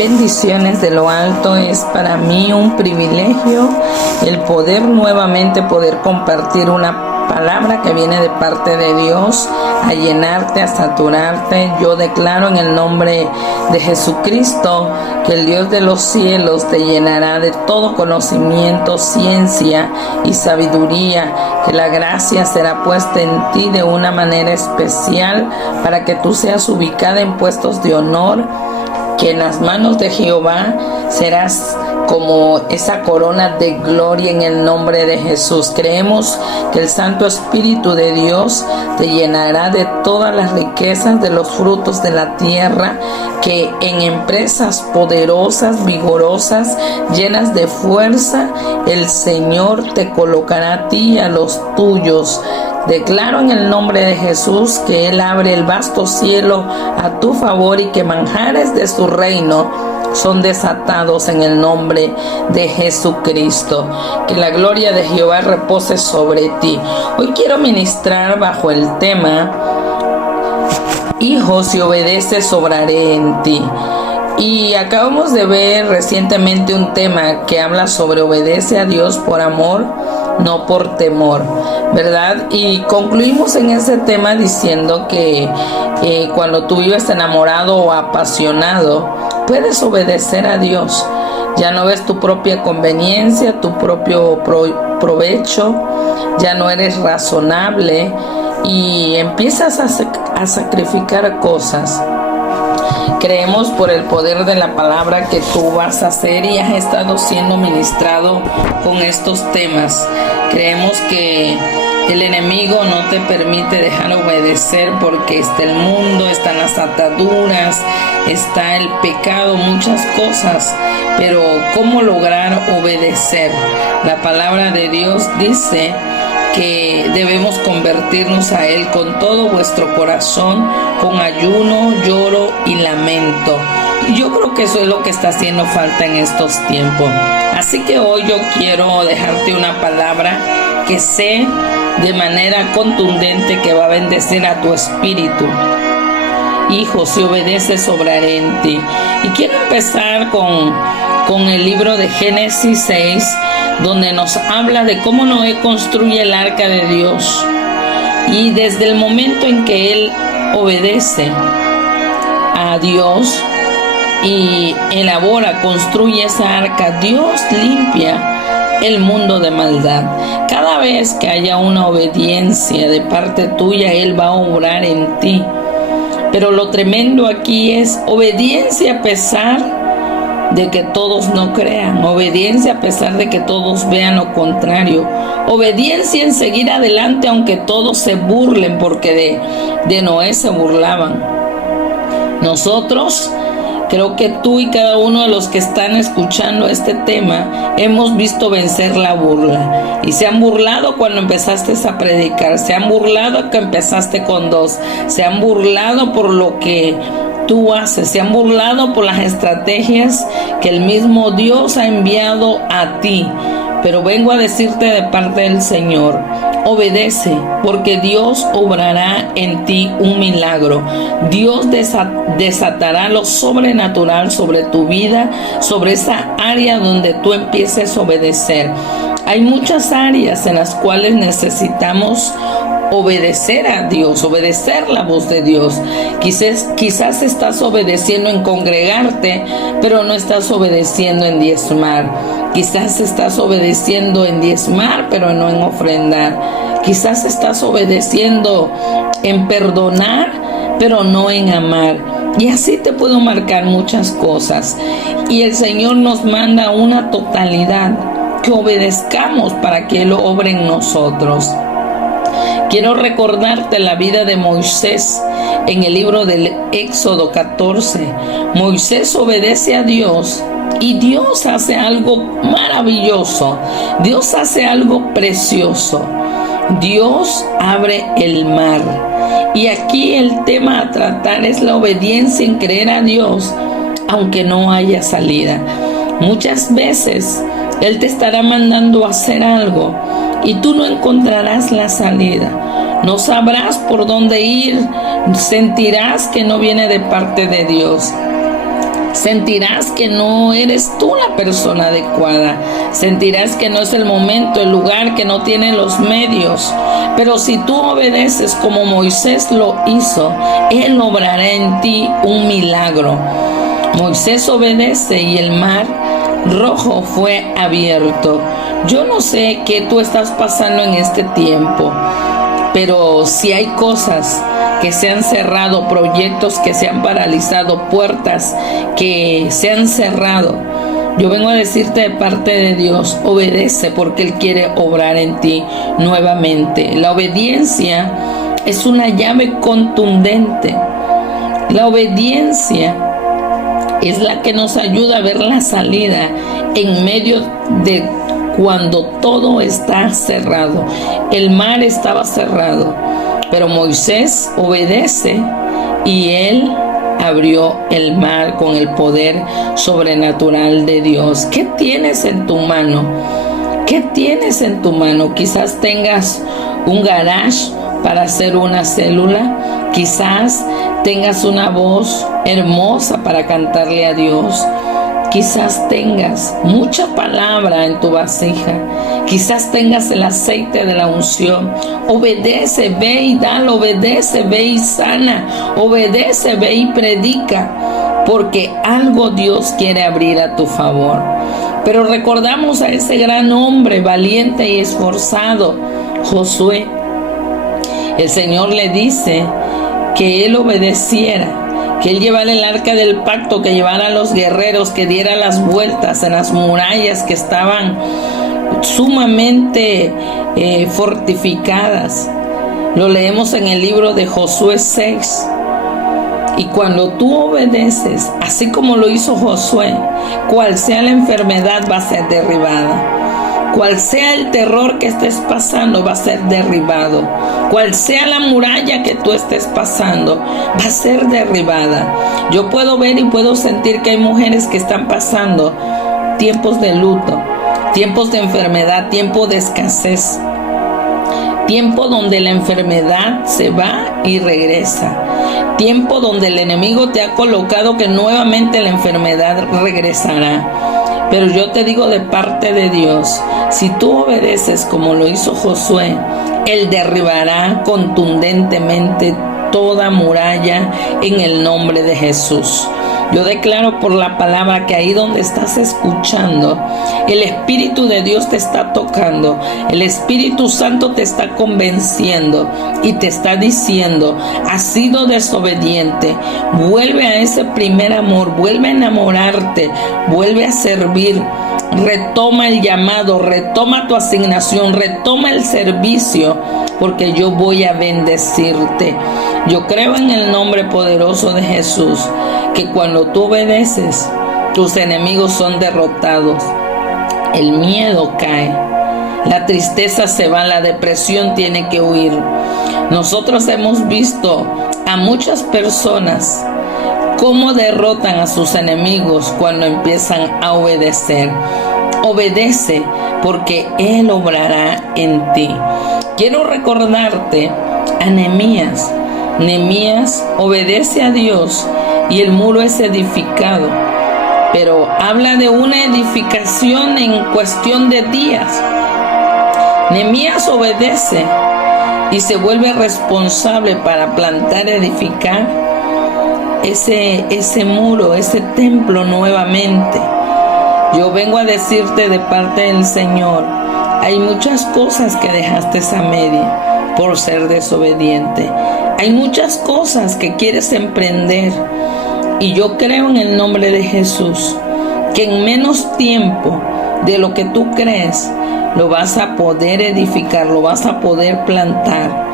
Bendiciones de lo alto. Es para mí un privilegio el poder nuevamente compartir una palabra que viene de parte de Dios a llenarte, a saturarte. Yo declaro en el nombre de Jesucristo que el Dios de los cielos te llenará de todo conocimiento, ciencia y sabiduría, que la gracia será puesta en ti de una manera especial para que tú seas ubicada en puestos de honor, que en las manos de Jehová serás como esa corona de gloria en el nombre de Jesús. Creemos que el Santo Espíritu de Dios te llenará de todas las riquezas de los frutos de la tierra, que en empresas poderosas, vigorosas, llenas de fuerza, el Señor te colocará a ti y a los tuyos. Declaro en el nombre de Jesús que Él abre el vasto cielo a tu favor y que manjares de su reino son desatados en el nombre de Jesucristo. Que la gloria de Jehová repose sobre ti. Hoy quiero ministrar bajo el tema: Hijo, si obedeces, obraré en ti. Y acabamos de ver recientemente un tema que habla sobre obedece a Dios por amor, no por temor, ¿verdad? Y concluimos en ese tema diciendo que cuando tú vives enamorado o apasionado, puedes obedecer a Dios. Ya no ves tu propia conveniencia, tu propio provecho, ya no eres razonable y empiezas a sacrificar cosas. Creemos por el poder de la palabra que tú vas a hacer y has estado siendo ministrado con estos temas. Creemos que el enemigo no te permite dejar obedecer porque está el mundo, están las ataduras, está el pecado, muchas cosas. Pero ¿cómo lograr obedecer? La palabra de Dios dice que debemos convertirnos a Él con todo vuestro corazón, con ayuno, lloro y lamento. Y yo creo que eso es lo que está haciendo falta en estos tiempos. Así que hoy yo quiero dejarte una palabra que sé de manera contundente que va a bendecir a tu espíritu. Hijo, si obedeces, obraré en ti. Y quiero empezar con el libro de Génesis 6, donde nos habla de cómo Noé construye el arca de Dios. Y desde el momento en que él obedece a Dios y elabora, construye esa arca, Dios limpia el mundo de maldad. Cada vez que haya una obediencia de parte tuya, Él va a obrar en ti. Pero lo tremendo aquí es obediencia a pesar de que todos no crean, obediencia a pesar de que todos vean lo contrario, obediencia en seguir adelante aunque todos se burlen, porque de Noé se burlaban. Nosotros, creo que tú y cada uno de los que están escuchando este tema hemos visto vencer la burla. Y se han burlado cuando empezaste a predicar, se han burlado que empezaste con 2, se han burlado por lo que tú haces, se han burlado por las estrategias que el mismo Dios ha enviado a ti. Pero vengo a decirte de parte del Señor: obedece, porque Dios obrará en ti un milagro. Dios desatará lo sobrenatural sobre tu vida, sobre esa área donde tú empieces a obedecer. Hay muchas áreas en las cuales necesitamos obedecer a Dios, obedecer la voz de Dios. Quizás estás obedeciendo en congregarte, pero no estás obedeciendo en diezmar. Quizás estás obedeciendo en diezmar, pero no en ofrendar. Quizás estás obedeciendo en perdonar, pero no en amar. Y así te puedo marcar muchas cosas. Y el Señor nos manda una totalidad, que obedezcamos para que Él obre en nosotros. Quiero recordarte la vida de Moisés en el libro del Éxodo 14. Moisés obedece a Dios y Dios hace algo maravilloso. Dios hace algo precioso. Dios abre el mar. Y aquí el tema a tratar es la obediencia en creer a Dios, aunque no haya salida. Muchas veces Él te estará mandando a hacer algo y tú no encontrarás la salida. No sabrás por dónde ir, sentirás que no viene de parte de Dios. Sentirás que no eres tú la persona adecuada. Sentirás que no es el momento, el lugar, que no tiene los medios. Pero si tú obedeces como Moisés lo hizo, Él obrará en ti un milagro. Moisés obedece y el mar Rojo fue abierto. Yo no sé qué tú estás pasando en este tiempo, pero si hay cosas que se han cerrado, proyectos que se han paralizado, puertas que se han cerrado, yo vengo a decirte de parte de Dios, obedece porque Él quiere obrar en ti nuevamente. La obediencia es una llave contundente. La obediencia es la que nos ayuda a ver la salida en medio de cuando todo está cerrado. El mar estaba cerrado, pero Moisés obedece y él abrió el mar con el poder sobrenatural de Dios. ¿Qué tienes en tu mano? ¿Qué tienes en tu mano? Quizás tengas un garage para hacer una célula. Quizás tengas una voz hermosa para cantarle a Dios. Quizás tengas mucha palabra en tu vasija. Quizás tengas el aceite de la unción. Obedece, ve y dale. Obedece, ve y sana. Obedece, ve y predica. Porque algo Dios quiere abrir a tu favor. Pero recordamos a ese gran hombre valiente y esforzado, Josué. El Señor le dice que él obedeciera, que él llevara el arca del pacto, que llevara a los guerreros, que diera las vueltas en las murallas que estaban sumamente fortificadas. Lo leemos en el libro de Josué 6. Y cuando tú obedeces, así como lo hizo Josué, cual sea la enfermedad va a ser derribada. Cual sea el terror que estés pasando va a ser derribado. Cual sea la muralla que tú estés pasando va a ser derribada. Yo puedo ver y puedo sentir que hay mujeres que están pasando tiempos de luto, tiempos de enfermedad, tiempo de escasez, tiempo donde la enfermedad se va y regresa, tiempo donde el enemigo te ha colocado que nuevamente la enfermedad regresará. Pero yo te digo de parte de Dios, si tú obedeces como lo hizo Josué, Él derribará contundentemente toda muralla en el nombre de Jesús. Yo declaro por la palabra que ahí donde estás escuchando, el Espíritu de Dios te está tocando, el Espíritu Santo te está convenciendo y te está diciendo, has sido desobediente, vuelve a ese primer amor, vuelve a enamorarte, vuelve a servir, retoma el llamado, retoma tu asignación, retoma el servicio, porque yo voy a bendecirte. Yo creo en el nombre poderoso de Jesús, que cuando tú obedeces, tus enemigos son derrotados, el miedo cae, la tristeza se va, la depresión tiene que huir. Nosotros hemos visto a muchas personas cómo derrotan a sus enemigos cuando empiezan a obedecer. Obedece porque Él obrará en ti. Quiero recordarte a Nehemías. Nehemías obedece a Dios y el muro es edificado, pero habla de una edificación en cuestión de días. Nehemías obedece y se vuelve responsable para plantar, edificar ese muro, ese templo nuevamente. Yo vengo a decirte de parte del Señor, hay muchas cosas que dejaste a media por ser desobediente. Hay muchas cosas que quieres emprender y yo creo en el nombre de Jesús que en menos tiempo de lo que tú crees lo vas a poder edificar, lo vas a poder plantar.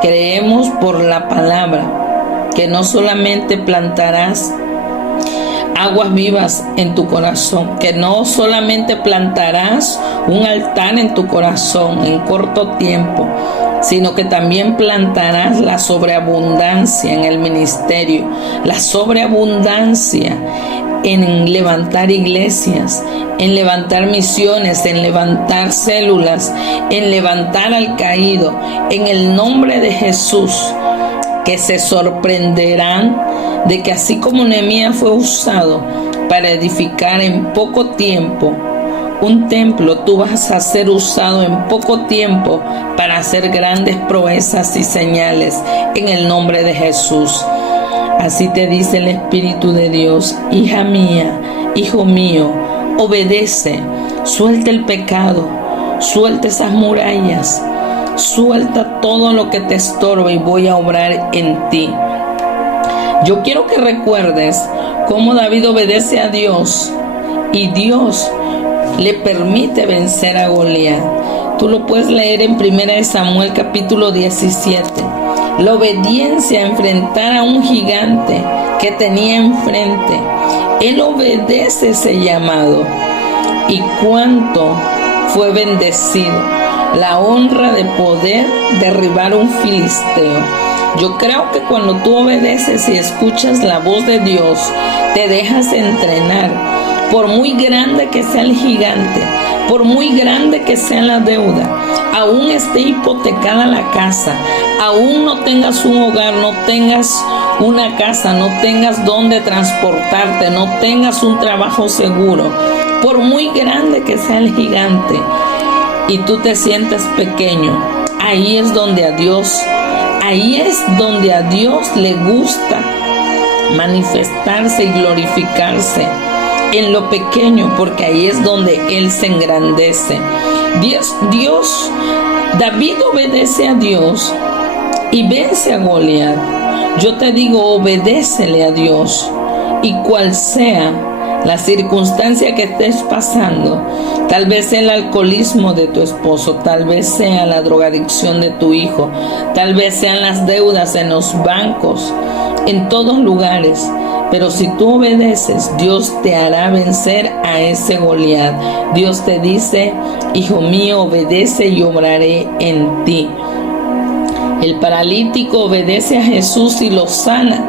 Creemos por la palabra que no solamente plantarás aguas vivas en tu corazón, que no solamente plantarás un altar en tu corazón en corto tiempo, sino que también plantarás la sobreabundancia en el ministerio, la sobreabundancia en levantar iglesias, en levantar misiones, en levantar células, en levantar al caído, en el nombre de Jesús, que se sorprenderán de que así como Nehemías fue usado, para edificar en poco tiempo un templo. Tú vas a ser usado en poco tiempo para hacer grandes proezas y señales en el nombre de Jesús. Así te dice el Espíritu de Dios: hija mía, hijo mío, obedece, suelta el pecado, suelta esas murallas, suelta todo lo que te estorba y voy a obrar en ti. Yo quiero que recuerdes cómo David obedece a Dios y Dios le permite vencer a Goliat. Tú lo puedes leer en 1 Samuel capítulo 17. La obediencia a enfrentar a un gigante que tenía enfrente. Él obedece ese llamado. Y cuánto fue bendecido. La honra de poder derribar un filisteo. Yo creo que cuando tú obedeces y escuchas la voz de Dios, te dejas entrenar. Por muy grande que sea el gigante, por muy grande que sea la deuda, aún esté hipotecada la casa, aún no tengas un hogar, no tengas una casa, no tengas donde transportarte, no tengas un trabajo seguro, por muy grande que sea el gigante y tú te sientes pequeño, ahí es donde a Dios le gusta manifestarse y glorificarse en lo pequeño, porque ahí es donde Él se engrandece. David obedece a Dios y vence a Goliat. Yo te digo, obedécele a Dios, y cual sea la circunstancia que estés pasando, tal vez sea el alcoholismo de tu esposo, tal vez sea la drogadicción de tu hijo, tal vez sean las deudas en los bancos, en todos lugares. Pero si tú obedeces, Dios te hará vencer a ese Goliat. Dios te dice: hijo mío, obedece y obraré en ti. El paralítico obedece a Jesús y lo sana.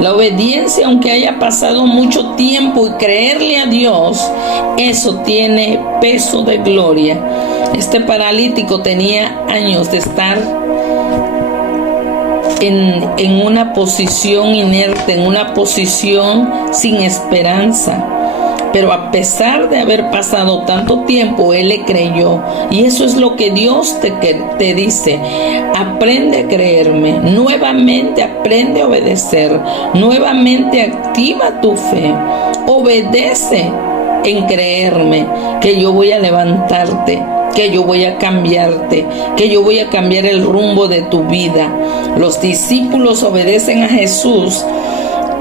La obediencia, aunque haya pasado mucho tiempo, y creerle a Dios, eso tiene peso de gloria. Este paralítico tenía años de estar en una posición inerte, en una posición sin esperanza. Pero a pesar de haber pasado tanto tiempo, él le creyó. Y eso es lo que Dios te dice: aprende a creerme, nuevamente aprende a obedecer, nuevamente activa tu fe, obedece en creerme, que yo voy a levantarte, que yo voy a cambiarte, que yo voy a cambiar el rumbo de tu vida. Los discípulos obedecen a Jesús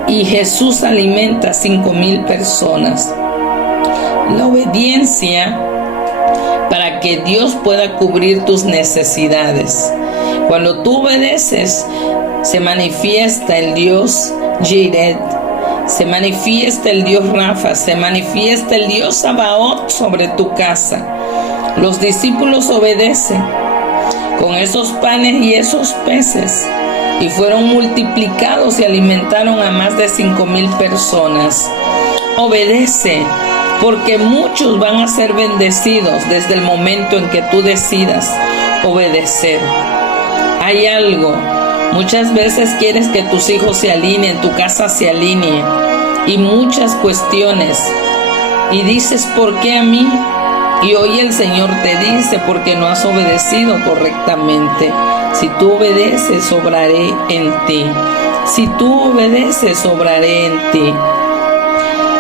y Jesús alimenta a 5,000 personas. La obediencia para que Dios pueda cubrir tus necesidades. Cuando tú obedeces, se manifiesta el Dios Jireh, se manifiesta el Dios Rafa, se manifiesta el Dios Sabaoth sobre tu casa. Los discípulos obedecen con esos panes y esos peces, y fueron multiplicados y alimentaron a más de 5,000 personas. Obedece, porque muchos van a ser bendecidos desde el momento en que tú decidas obedecer. Hay algo, muchas veces quieres que tus hijos se alineen, tu casa se alinee, y muchas cuestiones, y dices: ¿por qué a mí? Y hoy el Señor te dice: porque no has obedecido correctamente. Si tú obedeces, obraré en ti. Si tú obedeces, obraré en ti.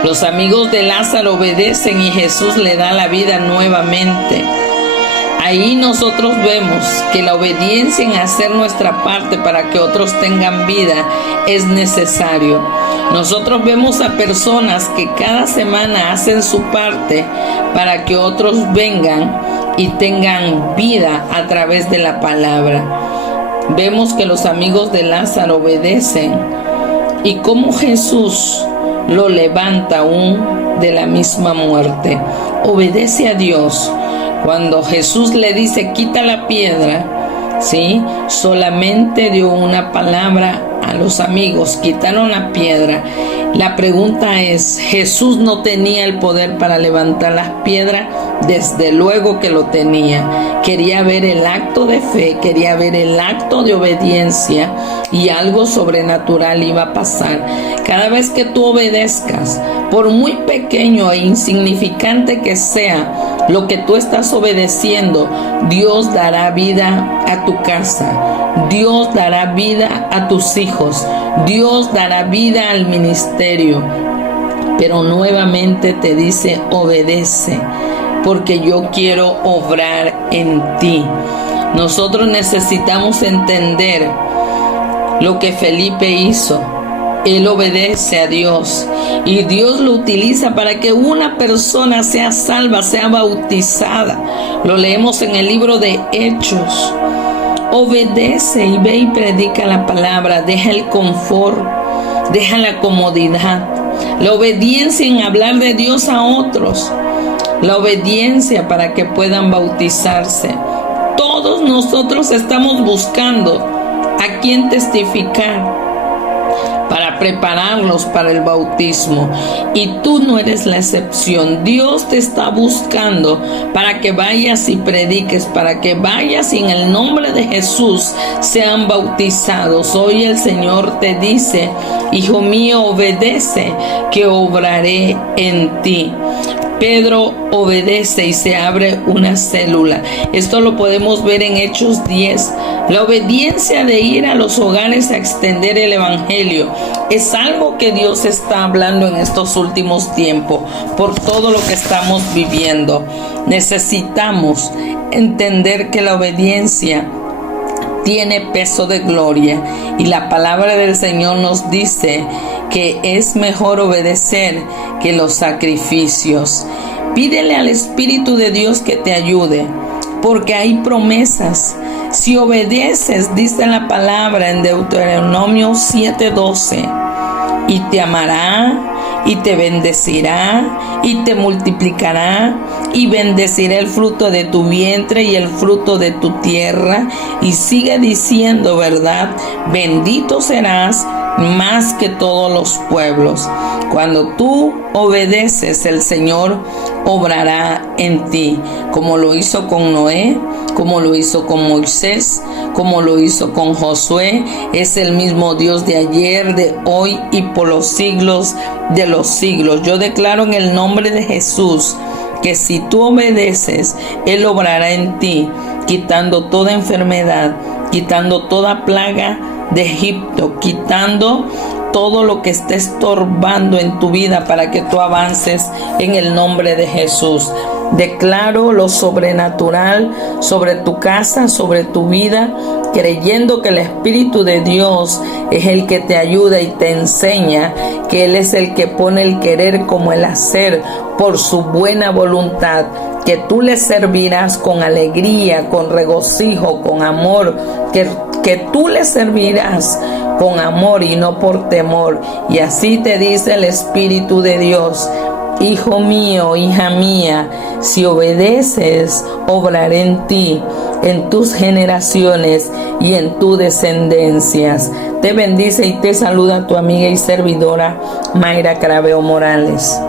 Los amigos de Lázaro obedecen y Jesús le da la vida nuevamente. Ahí nosotros vemos que la obediencia en hacer nuestra parte para que otros tengan vida es necesario. Nosotros vemos a personas que cada semana hacen su parte para que otros vengan y tengan vida a través de la palabra. Vemos que los amigos de Lázaro obedecen y cómo Jesús lo levanta aún de la misma muerte. Obedece a Dios. Cuando Jesús le dice: quita la piedra, ¿sí?, solamente dio una palabra: a los amigos, quitaron la piedra. La pregunta es, ¿Jesús no tenía el poder para levantar las piedras? Desde luego que lo tenía. Quería ver el acto de fe, quería ver el acto de obediencia, y algo sobrenatural iba a pasar. Cada vez que tú obedezcas, por muy pequeño e insignificante que sea lo que tú estás obedeciendo, Dios dará vida a tu casa, Dios dará vida a tus hijos, Dios dará vida al ministerio. Pero nuevamente te dice, obedece, porque yo quiero obrar en ti. Nosotros necesitamos entender lo que Felipe hizo. Él obedece a Dios y Dios lo utiliza para que una persona sea salva, sea bautizada. Lo leemos en el libro de Hechos. Obedece y ve y predica la palabra. Deja el confort, deja la comodidad. La obediencia en hablar de Dios a otros. La obediencia para que puedan bautizarse. Todos nosotros estamos buscando a quién testificar para prepararlos para el bautismo, y tú no eres la excepción. Dios te está buscando para que vayas y prediques, para que vayas y en el nombre de Jesús sean bautizados. Hoy el Señor te dice, hijo mío, obedece, que obraré en ti. Pedro obedece y se abre una célula. Esto lo podemos ver en Hechos 10. La obediencia de ir a los hogares a extender el evangelio es algo que Dios está hablando en estos últimos tiempos por todo lo que estamos viviendo. Necesitamos entender que la obediencia tiene peso de gloria, y la palabra del Señor nos dice que es mejor obedecer que los sacrificios. Pídele al Espíritu de Dios que te ayude, porque hay promesas. Si obedeces, dice la palabra en Deuteronomio 7:12, y te amará, y te bendecirá, y te multiplicará, y bendecirá el fruto de tu vientre y el fruto de tu tierra. Y sigue diciendo, ¿verdad? Bendito serás más que todos los pueblos. Cuando tú obedeces, el Señor obrará en ti, como lo hizo con Noé, como lo hizo con Moisés, como lo hizo con Josué. Es el mismo Dios de ayer, de hoy y por los siglos de los siglos. Yo declaro en el nombre de Jesús que si tú obedeces, Él obrará en ti, quitando toda enfermedad, quitando toda plaga de Egipto, quitando todo lo que esté estorbando en tu vida para que tú avances en el nombre de Jesús. Declaro lo sobrenatural sobre tu casa, sobre tu vida, creyendo que el Espíritu de Dios es el que te ayuda y te enseña, que Él es el que pone el querer como el hacer por su buena voluntad, que tú le servirás con alegría, con regocijo, con amor, que tú le servirás con amor y no por temor. Y así te dice el Espíritu de Dios: hijo mío, hija mía, si obedeces, obraré en ti, en tus generaciones y en tus descendencias. Te bendice y te saluda tu amiga y servidora Mayra Craveo Morales.